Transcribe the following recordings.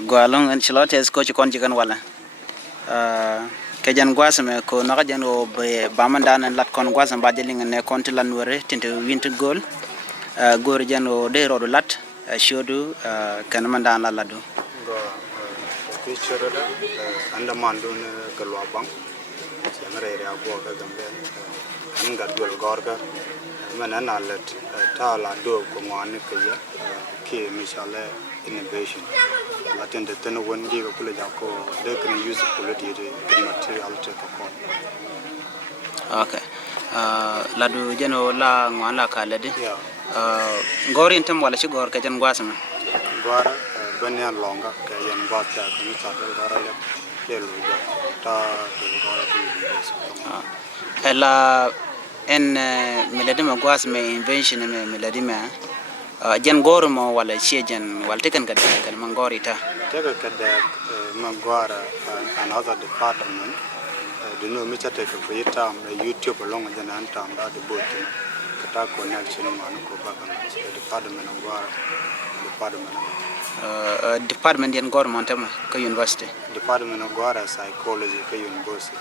Gualong and Chilotes coach conjugan wala. Kajan Guasame ko Nagajan o Bamandan and Latkon Guas and Badeling and Contilan were into winter goal. Gorjan o De Rodulat, Shodu, Kanamandan Laladu. Feature Andamandun Gatluak Bang Bidit Gatluak Gorga Manana let Tala do Kumanikaya K Michale innovation. Latin the ten one give a Pulajako, they can use the quality material take Okay. Ladu Jeno La Mala Kaladi. Gorin Tem Walachi Gor Kajan Guasam. Guara Benian Longa, Kayan Bata, Committal Garale, Ella en Meladima Guasme invention and Meladima. Jan Gormo wala Chijan, while taken Kadak and Mangorita. Take a Kadak, Manguara, another department. Do no meter take a free time, YouTube along with an antam that the boat. Kata connection, Manuko Bagan, the department of Guara, department in government University. Department of Guara Psychology University.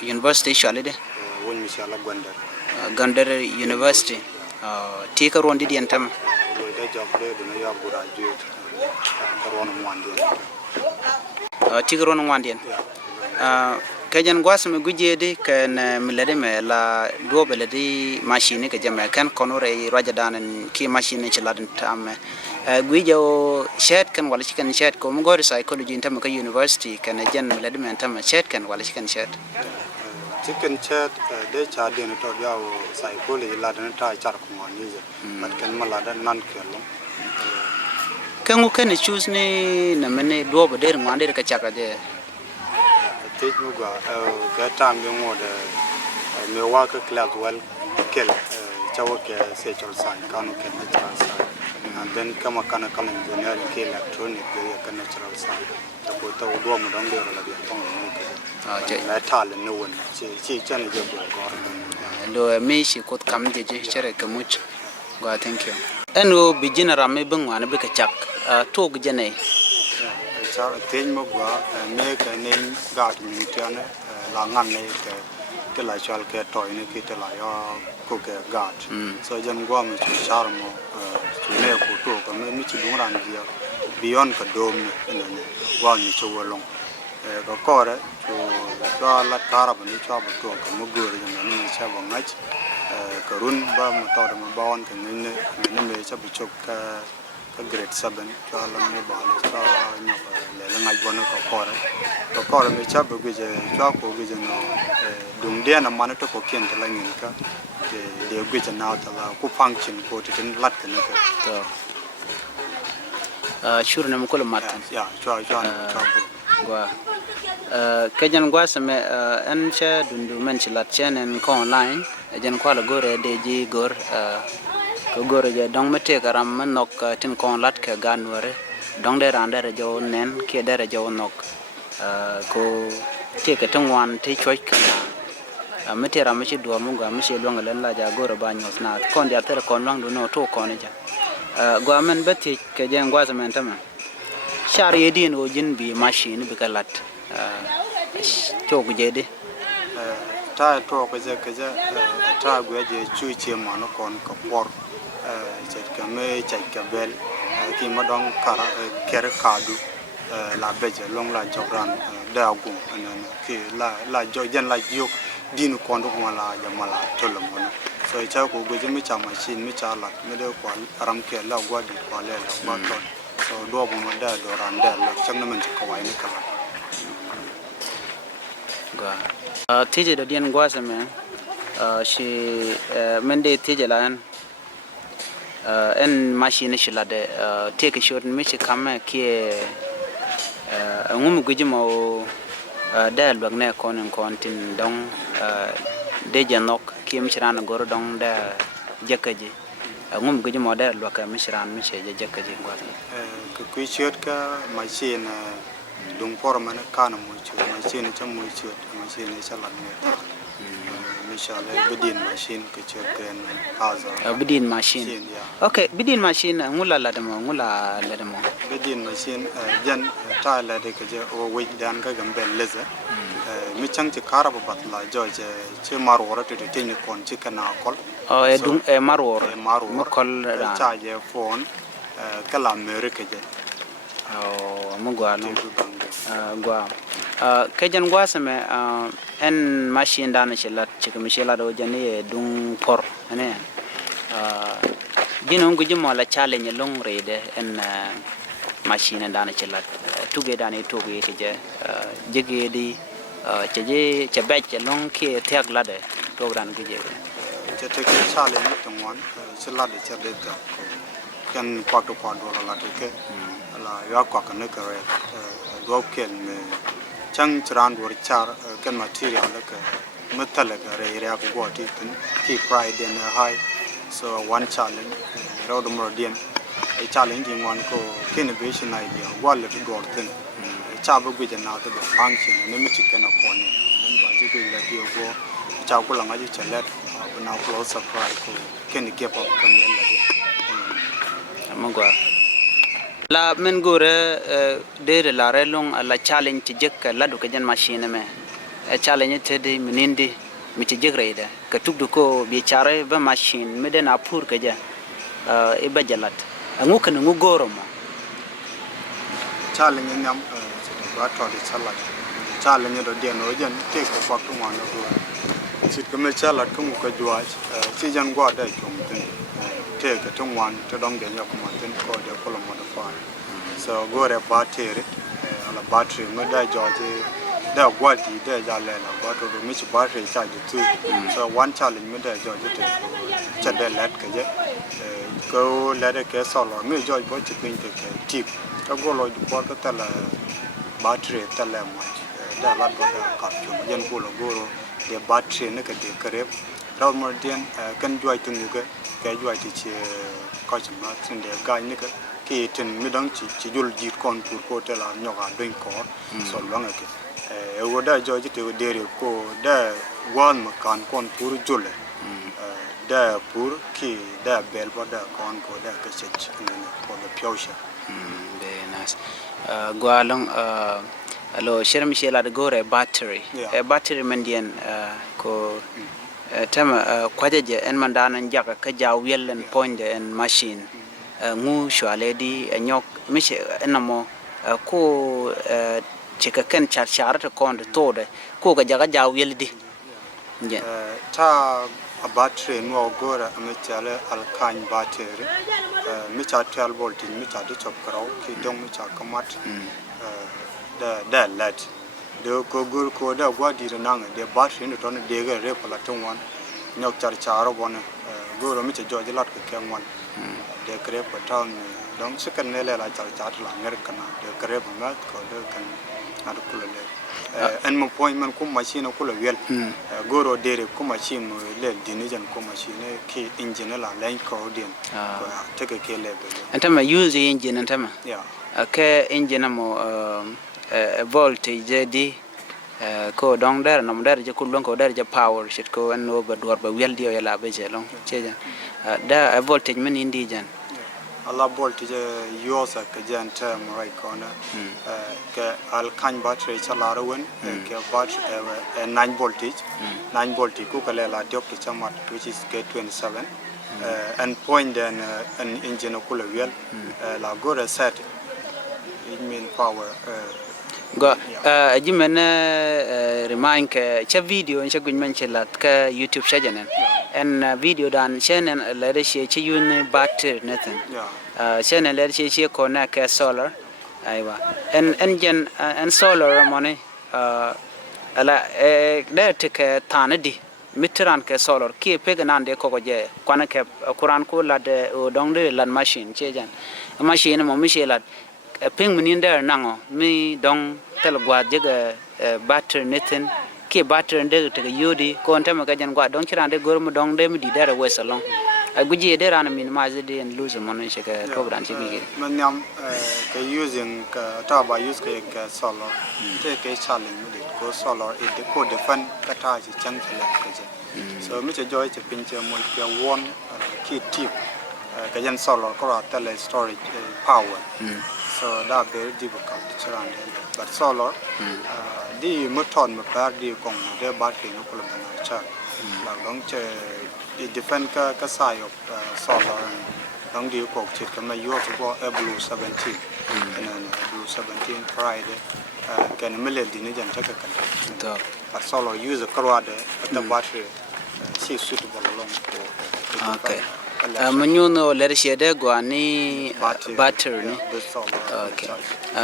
University Shalide? When Michelle Gander. Gander University. Take a run did and tam. Job there, the New York graduate. Tigron one day. Kajan Guasam Gujedi can Miladime la Duobeladi machine, Kajamakan, Conore, Rajadan, and key machine in Chiladan Tam. Guijo shed can while she can shed Comogori Psychology in Tamaka University, can a gen Miladime and Tam shed can while she can shed. Chicken chat, they charge in a psychology, Latin tie charcoal, but can Malada non kill. Can you choose me? Namene Duoba there, Monday Kachaka there. Take Muga, get time young order, Milwaukee class well kill, Chawaka, Sechel sign, Kano can natural sign, and then come a kind of engineering kill electronic, the natural sign. The photo of Dom don't go to no one, she challenged and though me she could come the gesture a much. God, thank you. And will be general maybe one a big chuck, talk Jenny. Thing Mugwa, make a name garden in Tiana, Langan lake, till I shall get toy in a kittle cook a guard. So Jan Guam to Charmo, to make for talk, and maybe to do around here beyond the dome and one which over long. The core to La Carab and the trouble talk, Mugur and the Chavo match, Karun, Bam, Todam, Bound, and then the name is a bichok. Grade 7, Charlam Nebal, Langai Bonaco, the core of the chapel with a chocolate with a Dundian and Manitoco Kent Langica, the Wijan out who function quoted in Latin. Sure, Namcola Martin. Yeah, Kajan Guasame and Chad Dundu mention Latchen and online, a Janquala Gore, Deji Gore. Goro dong mete karam nok tin kon lat ke ganware dong de rande jo nen ke de jo nok ko te ke tungwan te choi kana mete ram chi do mu ga mi she long len la ja goro ba nyos na kon dia ter kon long do no to kon ja go men beti ke jen gwa zaman tama shar yedin o jin bi machine bi kalat to ku jede ta to ko je ke je ta go je chu chi ma no kon ko por Checkame, Checkabel, Kimadong Kara, Kerakadu, La Beja, Long La Jogran, Dagu, and La Jojan like you, Dino Condumala, Yamala, Tolomona. So a child who goes in Micha machine, Micha, Middle Ramke, La Wadi, Palela, Baton, so Dobuma dead or Randell, like Chanaman Kawaii. Teacher the Dian Guasame, she Monday Tijalan. En machine shilade take a short michi kama kie gujimo dialogue ne kon kontin dong deja nok kie mishran goro dong da jakaji gujimo dialogue mishran miche jakaji ngwata ku short ka machine dung por man kana mucho machine chamucho machine chalan Michelle Bedin machine kecil keren Azar. Bedin machine. Okay, bedin machine ngula la demo. Bedin machine jan tala de kerja weight dan ka gambella za. Micang cekara batla George ce marwara tu tini kon cikana kol. Oh, dung marwara. Makol charge phone kala Amerika je. Oh, mugwa no. Gwa. Kajan gwa same en machine dan chelat chikmishela do jani dung por ane. Jino nguji mola challenge long rede en machine dan chelat tuge dan tuge keje jege di cheje chebech long ke thak lade program keje take challenge tongwan chelat de chelat kan kwatu kwado la take la ya kwa kan ke do ken me chang chran wor char kan material ka metal ka re ya ko ti ki pride and high so one challenge road more den a challenging one ko innovation idea wall to go thing chaba gwe na to function ne mi chicken ko ne ba ji ko la dio go cha ko la ngaji chalet na close surprise ko ken keep up kan la de amagwa la men gore de la relong la challenge jek la do ken machine me challenge te de minindi mi ti jegrede ka tubdu ko bi chare ba machine me de na pour ke ja e bajalat ngu kan ngu goro mo challenge nyam ba to de salad challenge do de no jan te ko fa ko man do sit ko me salad ko ko jwa ci jan gwa da ko tin te ka tong wan to dong de nyako man tin ko de ko lo mo do fa so gore battery ala battery me da joje da gwadi da jale la bato do mi ci battery charge tu so one challenge me da joje te cha da let ka je ko la de ke solo mi joje bo ci pin te ke tip ka go lo du ko ka tala battery tala ma da la do da ka chu yen ko lo goro de battery ne ka de kare raw mo den kan joy tu ngu ke joy ti ci ka ci ma tin de ga ni ka ki tin mi dang ci jul ji kon pour ko tala nyoga doin ko so lo nga ke wo da joji te dere ko da wan makan kon pour jule da pour ki da bel bo da kon ko da ke chech ne ko da pyosha very nice gwalong alo sherm shela de gore battery battery mendian ko tema kwajeje en mandana njaka ka jawelen point en machine ngu shwale di nyok miche enamo ko chika kan char to kon to de ko ga jaga jawel di ta a battery no gora amichale alkan battery micha 12 volt micha de chop kraw ki dong micha kamat da led de ko gur ko da gwadi nang de battery no ton de ga re pala ton wan nyok char bon goro micha joje lat ke wan de kre patal dong sekan ne la char la nger kana de kre bangat ko de kan ad kulale en mo point man ko machine ko la wel goro dere ko machine le dinijan ko machine ki engine la line ko den ko take ke le antama use engine antama ke engine mo voltage di ko dong der nam der je kulon ko der je power shit ko en over dor ba wel dio la be je long cheja da voltage man indijan alla voltage yosa ke jan term right corner ke al kan battery chalara wen ke battery 9 voltage ko kala la diop to chamat which is ke 27 and point then an engine ko la wel la go reset it mean power go jimene remind ke cha video en chagun men chelat ka youtube chajanen en video dan chenen la re che yun battery nothing chenen la che kona ke solar aiwa en engine en solar money ala de te tanadi mitran ke solar ki peganan de ko je kwana ke kuran ko la de dong de lan machine chejan machine mo michelat ping minin der nango mi dong tel gwa jega battery neten ki battery de te yodi ko ntama ga jan gwa dong chiran de gormo dong de mi di der wesalong guji de ran minimize de en lose mon cheke program chi gi manyam ke using ta ba use ke solar te ke challenge mi ko solar it ko defend kata chi chang chale ke so mi che joy che pin che mo ke won ki tip ka jan solar ko ra tele storage power so da very difficult to run but solar di mo ton mo par di kong de ba ke no ko la cha la long che it depend ka sai of solar long di ko chit ka ma yo ko blue 17 and blue 17 friday can million di ne jan ta ka kan but solar use ko ra de the battery si suitable long okay manyuno ler shede gwani battery ni okay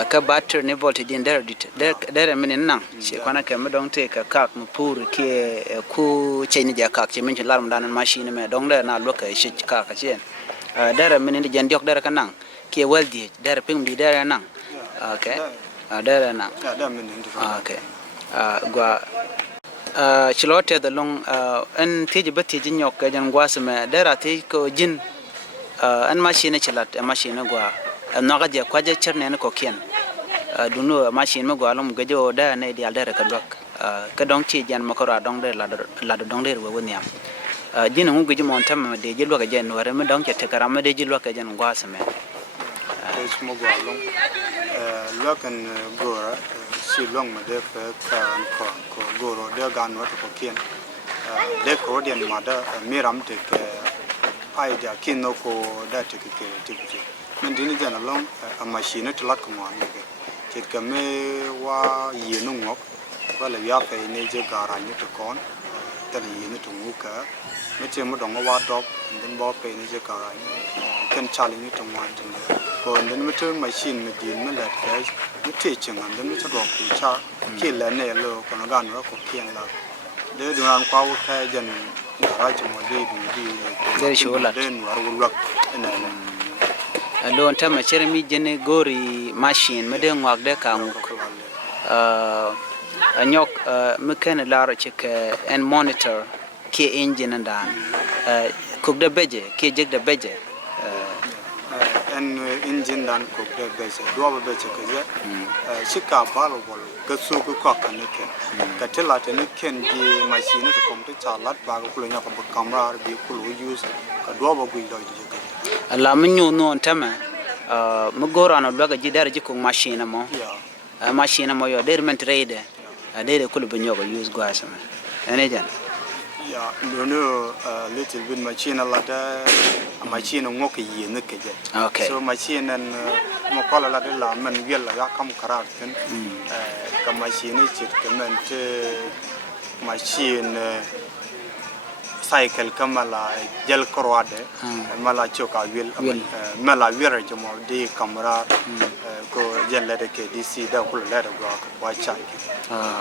ka battery ni voltage din der min nan she kwana ke me don te ka kak mu pur ke ku cheni ja kak che min lar dan machine me don der na loka she ka ka chen der min ni jan diok der ka nan ke weldi der ping di der nan okay der nan okay gwa chilote the long en tiji bati nyok ka jan gwasme dera ti ko jin an machine chilat machine gwa no ga je kwaje cherne ko kien dunu machine me gwa lum gajo da ne di aldere ka lok ka dong chi jan makora dong de la dong de wo niam jin hu gaji mon tam de je lok jan wore me dong ke karama de je lok jan gwasme is mo gwa lum lok en gora si long ma de kan ko goro de gan wat ko kien de ko den ma da miram te ke ai ja kin no ko da te ke ti men din jana long a machine to lat ko ma ne ke ti ke me wa yi no ngok wala ya pe ne je gara ni to kon ta yi ni to mu ka me che mo dong wa top den bo pe ne je gara ken challenge ni to ma tin ko den me to machine me din me la ke me te chang an den me to ku cha ki la ne lo ko na gan wa ko kien la de du an kwa wo ka jan ra chi mo de di der shola den war wo lak ene don tama chermi jene gori machine me de ngwak de ka anyok me ken lar check and monitor ke engine ndan cook de beje ke jeg de beje en engine dan ko de beje do ba beje ke je shika balo bol ka su ko ka ne ke ka tela te ne ken di machine to kom to chalat ba ko nya ko camera bi ko use ka do ba gui do je ke la menyu no tama mo gora no daga ji dar ji ko machine mo machine mo yo der men trade der ko be nyogo use gwasama ene jan ya no little bit machine la da machine ngok yi ne ke je okay so machine en mo ko la de la men wel la ya kam karar ken ka machine chit ke men te machine cycle kamala gel korwade mala choka wel mala wera jamo di camera ko gel le de ke dc da ko le de ko wa cha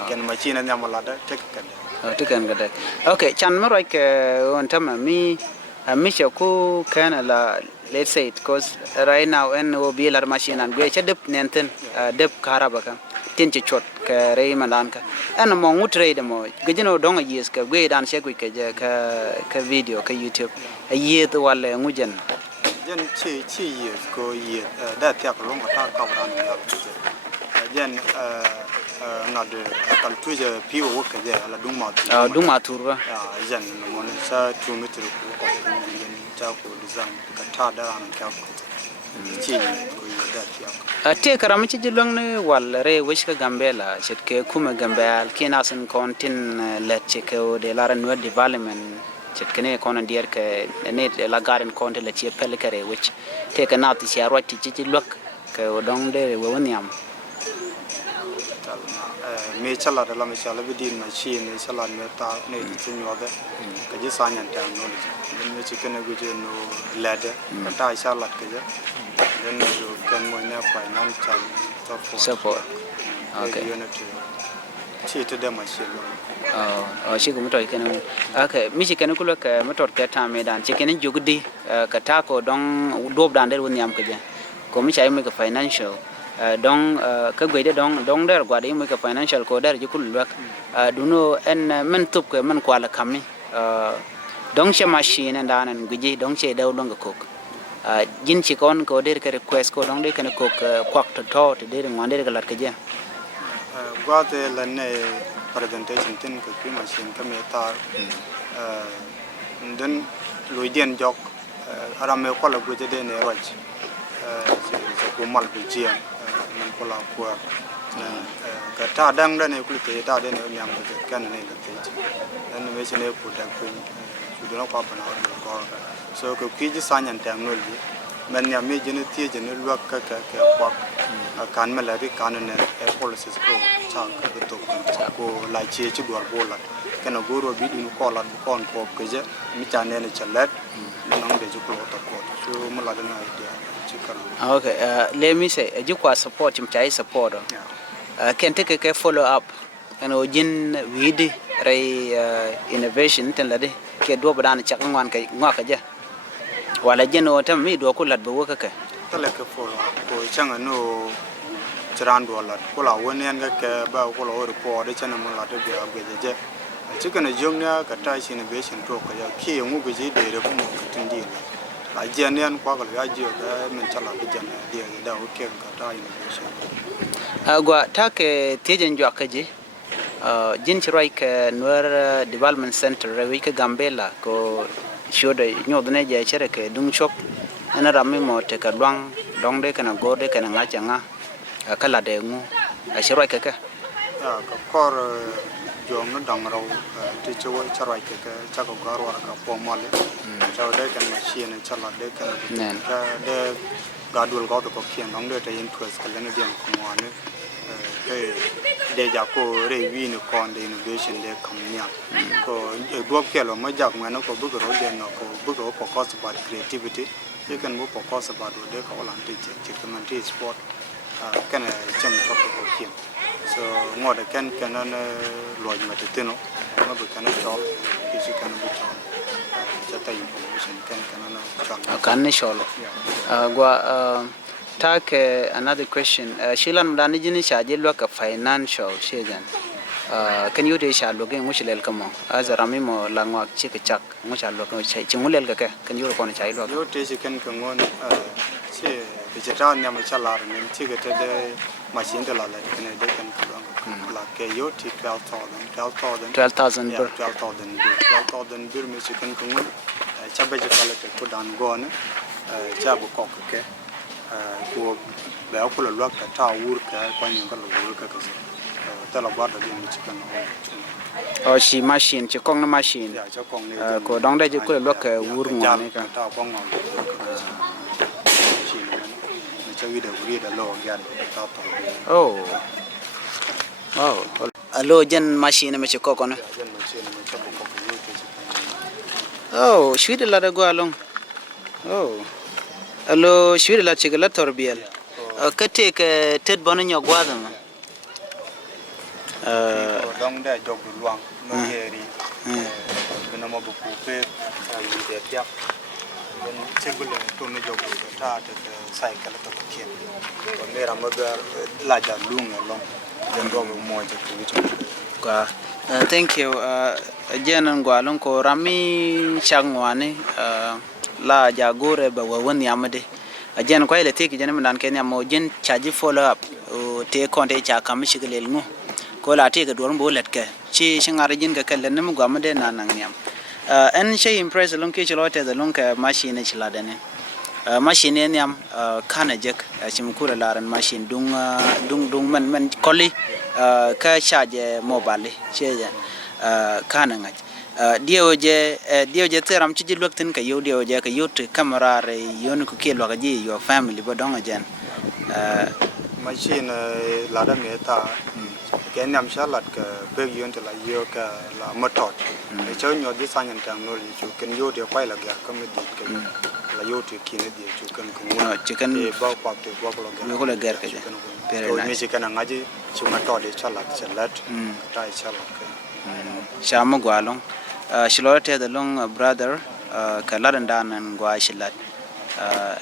ken machine en mala da tek ken tekan gada okay chan mo right ke on tama mi shaku kana la let's say it cause right now en wo bi lar machine an gwe chedep nenten dep karaba ka tin che chot ka re malan ka an mo ngutre de mo gejino donga yes ka gwe dan she ke je ka video ka youtube ye to wala ngujen jen chi yes ko ye da ta ko long ta ka ran ya jen ngade kal tuje piwo woke je ala duma turba jen mo sa 2 meter ko ta ko design ka ta da an ka ko chi ko da ya te karam ci jilong ne wal re wish ka gambella chet ke kuma gambel kinasen kontin let che ko de la Nuer development chet kene kono dier ke ne la garden kontin let che pel kare which te ka nat ci arwati ci lok ke dong de wo niam me chala da la me chala bi din machine ne chala me ta ne ti nyo de ka ji sa nyan ta no de me ci kene gu je no lade ka ta chala ke je then you can mo na financial support okay ci to de machine shi ko mutoy kene okay mi ci kene kulo ka mutot ka ta me dan ci kene jogdi ka ta ko don dob dan der woni am ka je ko mi chay me ka financial dong ka gwede dong der gwade mi ka financial ko der ji kullu lak duno en men tup ko men kwala kamni dong che machine ndanan guji dong che daw dong ko jin ci kon ko der ka request ko dong de kan ko kwak to der ngande der lat ka je gwate la ne presentation tin ko ki machine ka me ta den loi den jok arame ko la guje de ne roj ko mal bi jian man ko la ko ka ta dang da ne ku te ta de ne nyam ko kan ne la te dan me che ne ku da ku du no ko bana ko so ko ki ji san yan tang no li men ya me je ne tie je ne lu ka kwa kan me la ri kan ne e policies ko cha ko to ko la che chi dor bo la kana goro bi du ko la ko ko je mi cha ne ne chalet nong de ju ko to ko so mo la na idea chikara. Okay, let me say you kwa support him chai support can take a follow up and ojin widi ray innovation ten la de ke do badan chak ngwan ka ngwa ka ja wala jeno tam mi do ko lat bo ka ka tale ke follow ko changa no chran do la ko la wonen ga ke ba ko la report de chana mo la de ga je chikana jongna ka ta innovation to ko ya ki ngu ge de re ko mo tindi la jenen kwa ga ya je ga men chala bi jana de da o ke ka ta innovation agwa ta ke tejen jo akaje jin chirai ke Nuer development center rewi ke gambella ko shoda nyodne je chere ke dung shop ana rami mo te ka dwang dong de kana go de kana ngacha nga kala de ngu a chirai ke ka kor jong no dang ro ti choy charai ke cha ko garo ka po male cha de kan machine chala de kan ka de gadul go to ko kien dong de te interest ka le den ko mo ne ke de ja ko re wi no kon de innovation de kamnya ko do ke lo ma jak ma no ko bu ro de no ko bu ko focus about creativity you can move focus about de ko lan ti che community sport kan chen ko ko kien so more the can lodge matetino ma bu kan chol kisi kan bu chol chata information kan ne sholo gwa tak another question shilan mdani jini shaje lo ka financial shegan can you de sha logen mushilel kamo azarami mo langwa chike chak musha lo kan chimulel ka can you ko na chai lo yo te kan kan ngon che vegetal ne ma chala ne chike te de machine de la la ne de kan la ke yo ti 12,000 bir me chicken kungun cha be je kala te ko dan go ne cha bu ko ke ko be ko la ka ta wur ka kwa nyin ka la wur ka ka ta la ba da ni chicken o shi machine che kong na machine ya cha kong ne ko dong da je ko la ka wur ngwa ne ka ta kong ngwa shi ne cha wi da lo ga ta to oh wow alo jen machine me che ko kono oh shwide la da go along oh alo shwide la che la torbiel kate ke ted bono nyogwa da dong da jog luang no yeri bena mo bu pe ai de pya ben chegul to no jog ta ta cycle to kien ko mera mo la ja lung long den do mo je ku thank you jenan gwalon ko rami changwane la jagore ba won yamade ajen ko ile teki jenan dan kenya mo jen charge follow up te konte cha kam shigel ngu ko la teki don bo let ke chi shingar jin ga kala nim gwamade nan yam en shay impress lon ke chilote da lon ka machine chilade ne machine ne yam kana jek chim kula laran machine dung man kolli ka charge mobile cheja kana ngaj dioje teram ci lwaktin ka yo dioje ka yot camera re yon ko ke lwa ji your family bo donga jen machine la da meta ke nam shalat ka pe yon te la yo ka la motot e cho nyo di sanyan technology chu ken yo de kwai la ga ka me di ke la yo te kine di chu ken ko chicken e ba kwa te ba ko ga ko la gar ka je pero mi chicken ngaji chu motot de chalat chalat ta chalat shama gwalong shilote the long brother kalaran danan gwa shilat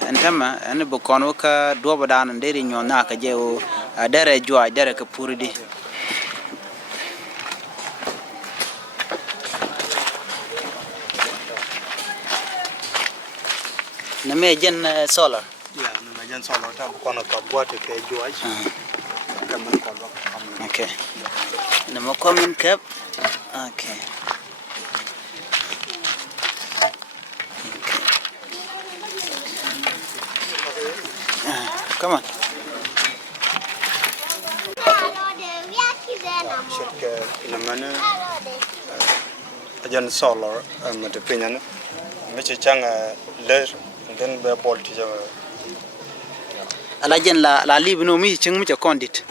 entama en bu kono ka do badan deri nyona ka je o dare jwa dare ka puridi na me jen solar ya na me jen solar ta bu kono ka boate ke jwa ka man ko lo okay na mo comment cap okay Come on. In a manner, again solar, the opinion, which is young, less, and then be able to Alajen la live no me chung much a condit.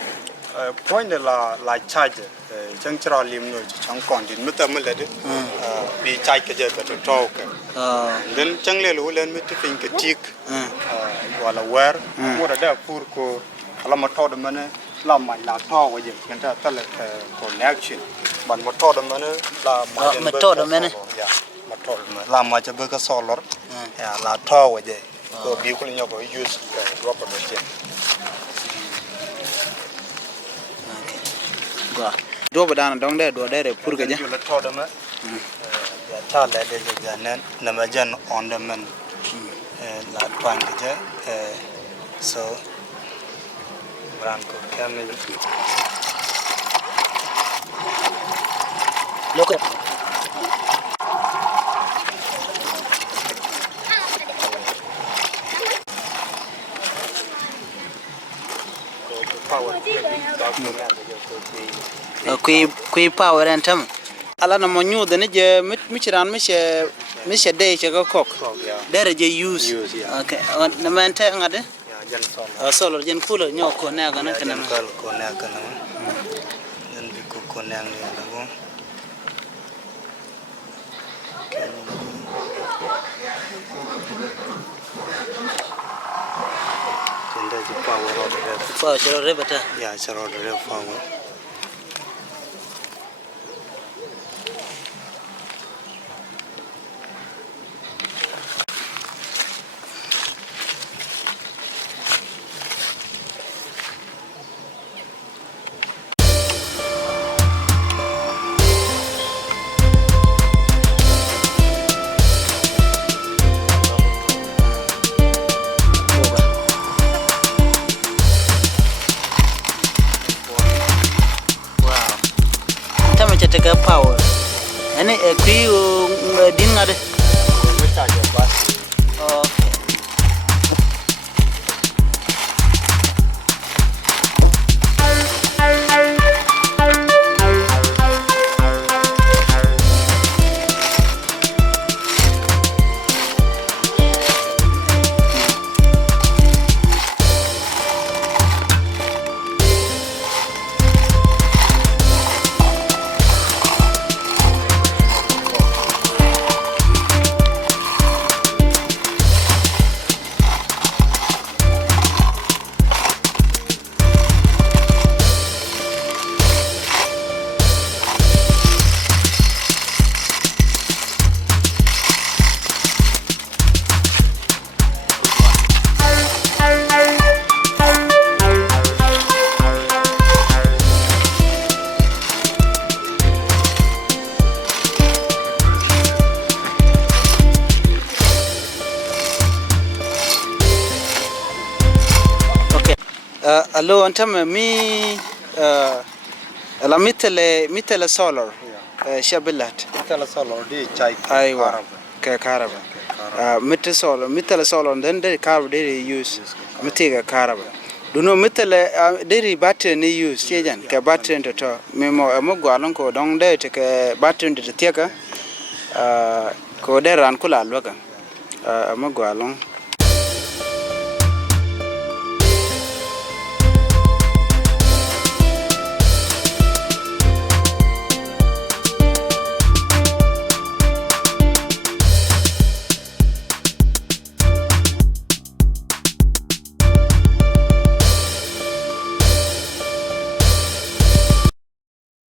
point la charge, juncture lim no chunk condit, metameled, be charged to talk. Then jungle will let me to think a tick while aware, what a day poor co, Alamato the money, Lama la talk with you, can tell connection, but Motor the money, La much a burger solar, la talk with you. So people in your use drop of the ship. Okay. Do down down there, do there, Purga. You let them, the child that is a Janet, Namajan on the man, La Twanga, so Branco Camel. Look at kui power and tam ala na monyu de ne je michiran mishe day che go kok dere je use okay na mente ngade solo jen kulo nyoko ne ga na kana ko ne kana den bi ko ne ngi na go kende ji power of the power chero rebata ya chero de power. Take power and a crew dinner. Allo antam mi la mitele solar shabilat Mitele solar di chai aywa ka karaba mitele solar then they carb they use mitega karaba duno mitele they battery ni use chejan ka battery to memo amogwalon ko dong de te ka battery de teka ko de ran kula alwaga amogwalon